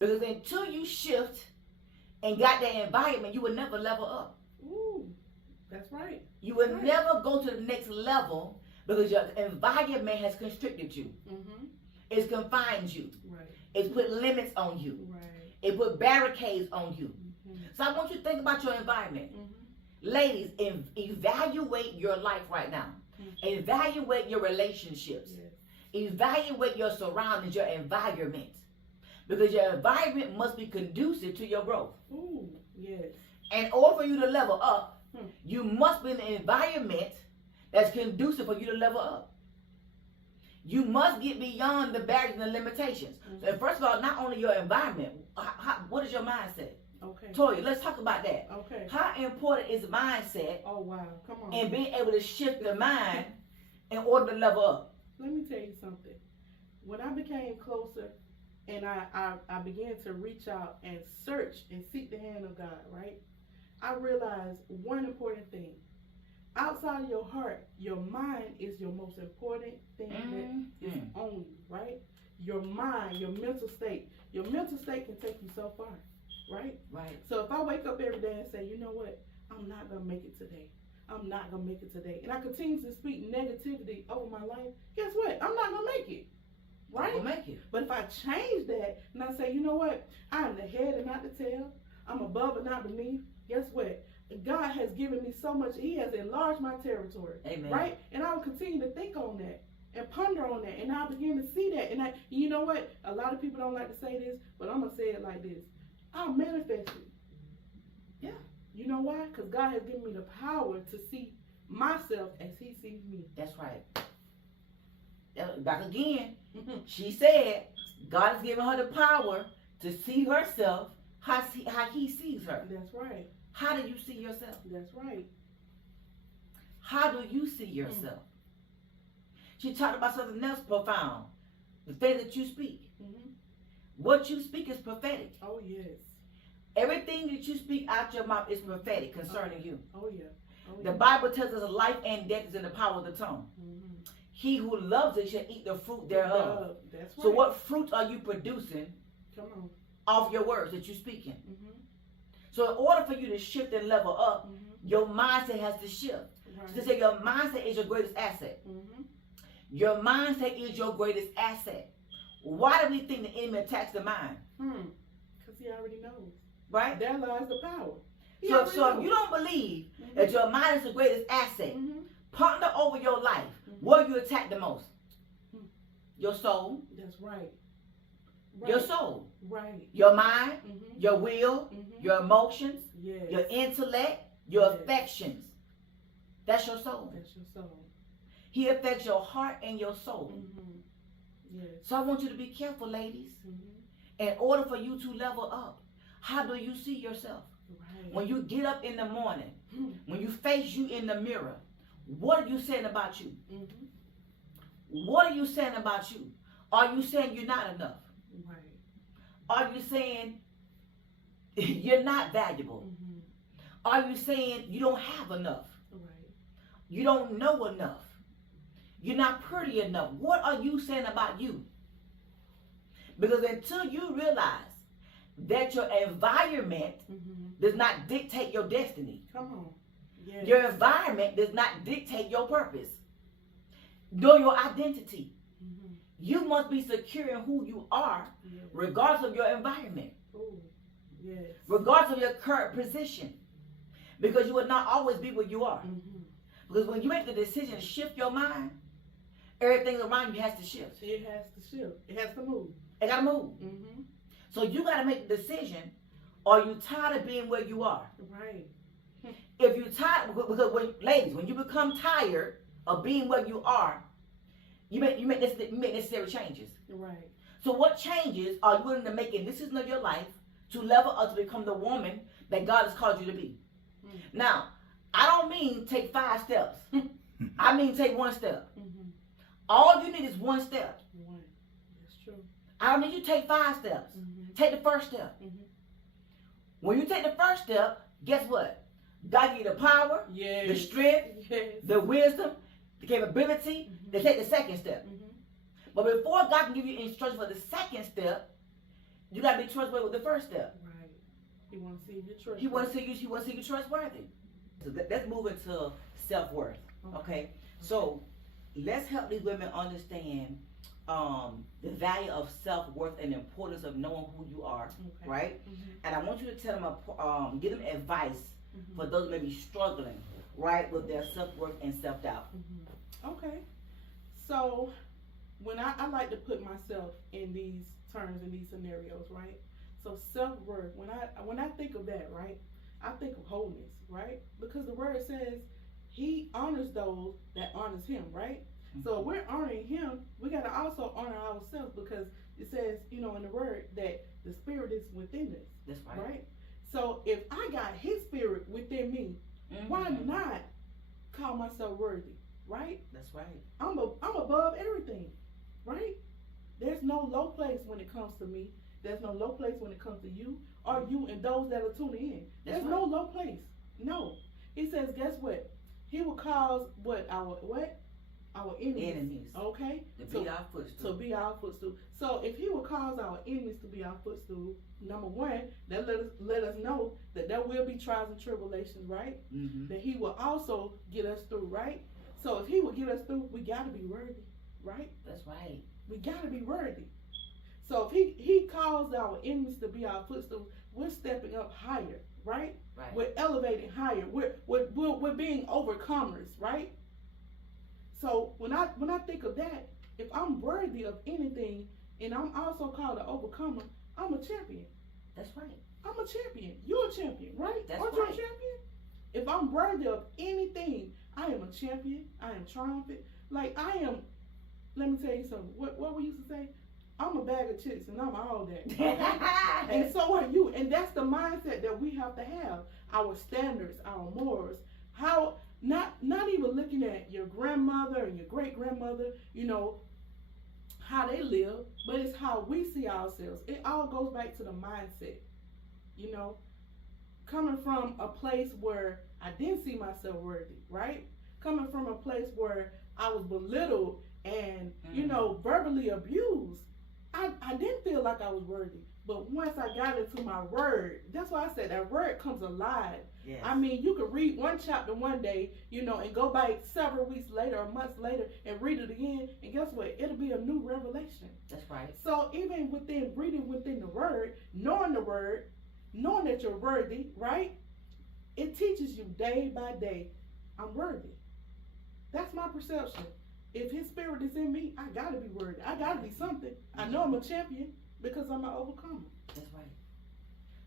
Because until you shift and got that environment, you will never level up. Ooh, that's right. You will Right. never go to the next level because your environment has constricted you. Mm-hmm. It's confined you. Right. It's put limits on you. Right. It put barricades on you. Mm-hmm. So I want you to think about your environment. Mm-hmm. Ladies, evaluate your life right now. Mm-hmm. Evaluate your relationships. Yes. Evaluate your surroundings, your environment. Because your environment must be conducive to your growth. Ooh, yes. In order for you to level up, Hmm. you must be in an environment that's conducive for you to level up. You must get beyond the barriers and the limitations. Mm-hmm. So first of all, not only your environment, what is your mindset? Okay. Toya, let's talk about that. Okay. How important is mindset Oh, wow. Come on. and being able to shift the mind in order to level up? Let me tell you something. When I became closer and I began to reach out and search and seek the hand of God, right? I realized one important thing. Outside of your heart, your mind is your most important thing that is on you, right? Your mind, your mental state. Your mental state can take you so far, right? Right. So if I wake up every day and say, you know what, I'm not going to make it today. I'm not going to make it today. And I continue to speak negativity over my life, guess what? I'm not going to make it. Right? You'll make it. But if I change that and I say, you know what, I am the head and not the tail. I'm above and not beneath. Guess what? God has given me so much. He has enlarged my territory. Amen. Right? And I will continue to think on that and ponder on that. And I'll begin to see that. And you know what? A lot of people don't like to say this, but I'm going to say it like this. I'll manifest it. Yeah. You know why? Because God has given me the power to see myself as he sees me. That's right. Back again, she said God has given her the power to see herself how he sees her. That's right. How do you see yourself? That's right. How do you see yourself? She talked about something else profound. The thing that you speak. Mm-hmm. What you speak is prophetic. Oh, yes. Everything that you speak out your mouth is prophetic concerning you. Oh, yeah. Oh, The yeah. Bible tells us life and death is in the power of the tongue. Mm-hmm. He who loves it shall eat the fruit thereof. That's right. So what fruit are you producing Come on. off your words that you're speaking? Mm-hmm. So in order for you to shift and level up, Mm-hmm. your mindset has to shift. Right. To say your mindset is your greatest asset. Mm-hmm. Your mindset is your greatest asset. Why do we think the enemy attacks the mind? Because he already knows. Right? There lies the power. He So already if knows. you don't believe Mhm. that your mind is the greatest asset, Mm-hmm. ponder over your life. Mhm. What do you attack the most? Mhm. Your soul. That's right. Your soul. Right. Your mind. Mm-hmm. Your will. Mm-hmm. Your emotions. Yes. Your intellect. Your Yes. affections. That's your soul. That's your soul. He affects your heart and your soul. Mm-hmm. Yes. So I want you to be careful, ladies. Mm-hmm. In order for you to level up, how do you see yourself? Right. When you get up in the morning, Mhm. when you face you in the mirror, what are you saying about you? Mm-hmm. What are you saying about you? Are you saying you're not enough? Right. Are you saying you're not valuable? Mm-hmm. Are you saying you don't have enough? Right. You don't know enough? You're not pretty enough? What are you saying about you? Because until you realize that your environment Mm-hmm. does not dictate your destiny, Come on. Yes. your environment does not dictate your purpose, nor your identity. Mm-hmm. You must be secure in who you are, Yes. regardless of your environment, Oh. Yes. regardless of your current position, because you will not always be where you are. Mm-hmm. Because when you make the decision to shift your mind, everything around you has to shift. It has to shift. It has to move. It gotta move. Mm-hmm. So you gotta make the decision. Are you tired of being where you are? Right. If you're tired, because when you become tired of being where you are, you make necessary changes. Right. So what changes are you willing to make in this season of your life to level up to become the woman that God has called you to be? Mm-hmm. Now, I don't mean take 5 steps. I mean take 1 step. Mm-hmm. All you need is 1 step. One. That's true. I don't need you to take 5 steps. Mm-hmm. Take the first step. Mm-hmm. When you take the first step, guess what? God give you the power, Yes. the strength, Yes. the wisdom, the capability to take the second step. Mm-hmm. But before God can give you instructions for the second step, You got to be trustworthy with the first step. Right. He wants to see if you're trustworthy. He wants to see you. He wants to see you trustworthy. So let's move into self-worth. Okay. So let's help these women understand the value of self-worth and the importance of knowing who you are. Okay. Right. And I want you to tell them, give them advice for those who may be struggling, right, with their self-worth and self-doubt. Okay. So when I like to put myself in these terms, in these scenarios, right? So self-worth, when I think of that, right, I think of wholeness, right? Because the word says he honors those that honors him, right? So if we're honoring him, we got to also honor ourselves, because it says, in the word that the spirit is within us. That's right. Right? So if I got his spirit within me, why not call myself worthy? Right? That's right. I'm above everything. Right? There's no low place when it comes to me. There's no low place when it comes to you or you and those that are tuning in. There's no low place. No. He says, guess what? He will cause our enemies. Okay? To be our footstool. To be our footstool. So if he will cause our enemies to be our footstool, number one, that let us know that there will be trials and tribulations, right? That he will also get us through, right? So if he will get us through, we got to be worthy, right? That's right. We got to be worthy. So if he calls our enemies to be our footstool, we're stepping up higher, right? Right. We're elevating higher. We're being overcomers, right? So when I think of that, if I'm worthy of anything and I'm also called an overcomer, I'm a champion. That's right. I'm a champion. You're a champion, right? That's Aren't right. you a champion? If I'm worthy of anything, I am a champion. I am triumphant. Like I am. Let me tell you something. What we used to say. I'm a bag of chips and I'm all that. Okay? And so are you. And that's the mindset that we have to have. Our standards, our morals. How not even looking at your grandmother and your great grandmother, how they live, but it's how we see ourselves. It all goes back to the mindset. Coming from a place where I didn't see myself worthy, right? Coming from a place where I was belittled and, verbally abused. I didn't feel like I was worthy. But once I got into my word, that's why I said that word comes alive. Yes. I mean, you could read one chapter one day, and go back several weeks later or months later and read it again, and guess what? It'll be a new revelation. That's right. So even reading within the word, knowing that you're worthy, right? It teaches you day by day, I'm worthy. That's my perception. If his spirit is in me, I gotta be worthy. I gotta be something. I know I'm a champion because I'm an overcomer. That's right.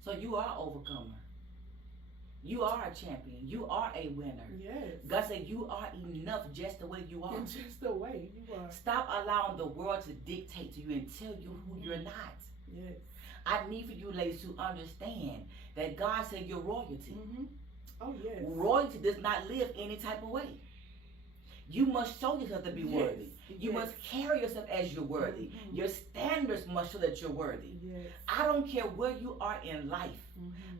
So you are an overcomer. You are a champion. You are a winner. Yes. God said you are enough just the way you are. Just the way you are. Stop allowing the world to dictate to you and tell you who you're not. Yes. I need for you ladies to understand that God said you're royalty. Oh, yes. Royalty does not live any type of way. You must show yourself to be worthy. You must carry yourself as you're worthy. Your standards must show that you're worthy. Yes. I don't care where you are in life.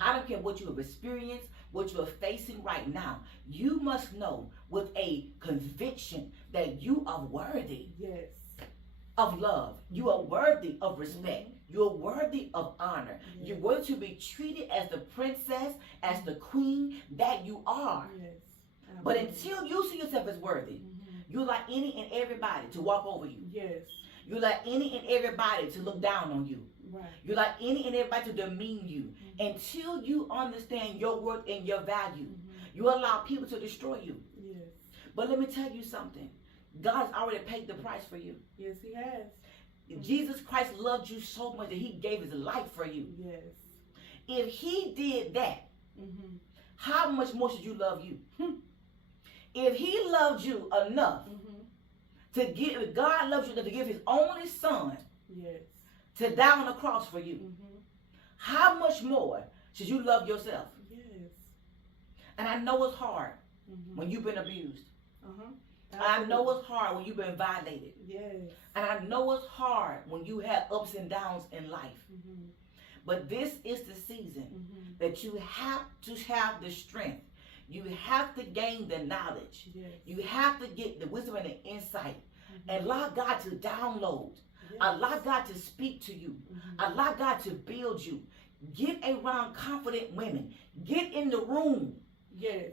I don't care what you have experienced, what you are facing right now. You must know with a conviction that you are worthy of love. You are worthy of respect. You're worthy of honor. Yes. You're worthy to be treated as the princess, as the queen that you are. Yes. But until you see yourself as worthy, you like any and everybody to walk over you. Yes. You like any and everybody to look down on you. Right. You like any and everybody to demean you. Until you understand your worth and your value, you allow people to destroy you. Yes. But let me tell you something. God has already paid the price for you. Yes, he has. Jesus Christ loved you so much that he gave his life for you. Yes. If he did that, how much more should you love you? If he loved you enough to give, God loves you enough to give his only son to die on the cross for you, how much more should you love yourself? Yes. And I know it's hard when you've been abused. I know it's hard when you've been violated. Yes. And I know it's hard when you have ups and downs in life. But this is the season that you have to have the strength. You have to gain the knowledge. Yes. You have to get the wisdom and the insight. And allow God to download Allow God to speak to you. Allow God to build you. Get around confident women. Get in the room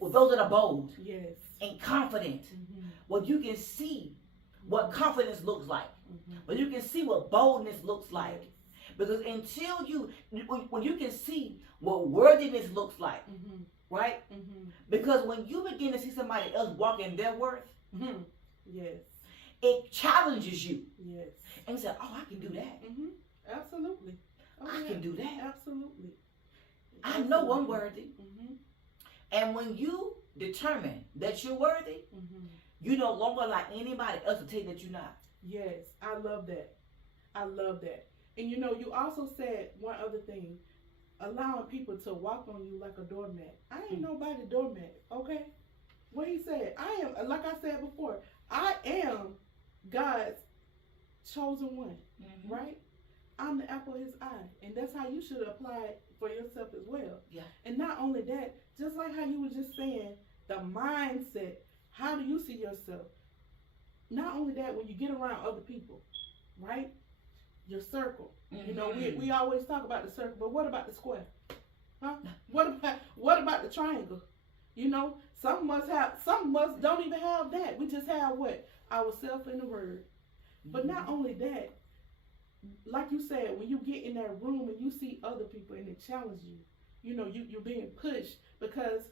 with those that are bold and confident. Where you can see what confidence looks like. Where you can see what boldness looks like. Because until when you can see what worthiness looks like, right? Because when you begin to see somebody else walk in their worth, it challenges you. And you say, oh, I can do that. Absolutely. I can do that. Absolutely. I know I'm worthy. And when you determine that you're worthy, you no longer allow anybody else to tell you that you're not. Yes, I love that. I love that. And you also said one other thing, allowing people to walk on you like a doormat. I ain't nobody doormat, okay? What he said, I am, like I said before, I am God's chosen one, right? I'm the apple of his eye. And that's how you should apply it for yourself as well. Yeah. And not only that, just like how you were just saying, the mindset, how do you see yourself? Not only that, when you get around other people, right? Your circle. We always talk about the circle, but what about the square? Huh? What about the triangle? Some of us don't even have that. We just have what? Ourselves in the word. But not only that, like you said, when you get in that room and you see other people and it challenges you, you're being pushed. Because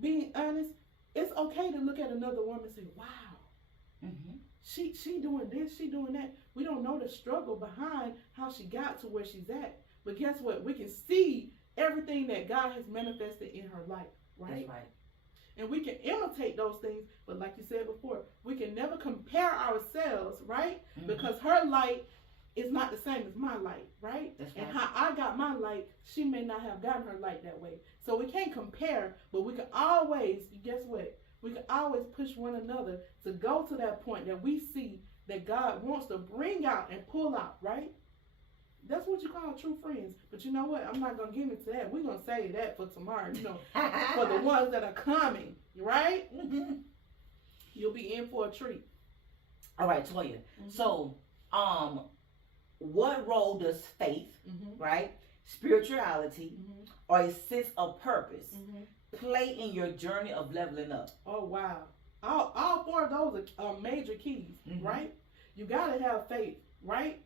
being honest, it's okay to look at another woman and say, wow, she doing this, she doing that. We don't know the struggle behind how she got to where she's at. But guess what? We can see everything that God has manifested in her life, right? That's right. And we can imitate those things, but like you said before, we can never compare ourselves, right? Because her light is not the same as my light, right? That's right. And how I got my light, she may not have gotten her light that way. So we can't compare, but we can always, guess what? We can always push one another to go to that point that we see that God wants to bring out and pull out, right? That's what you call true friends. But you know what? I'm not going to get into that. We're going to save that for tomorrow, for the ones that are coming, right? You'll be in for a treat. All right, Toya. So, what role does faith, right, spirituality, or a sense of purpose play in your journey of leveling up? Oh, wow. All four of those are major keys, right? You got to have faith, right?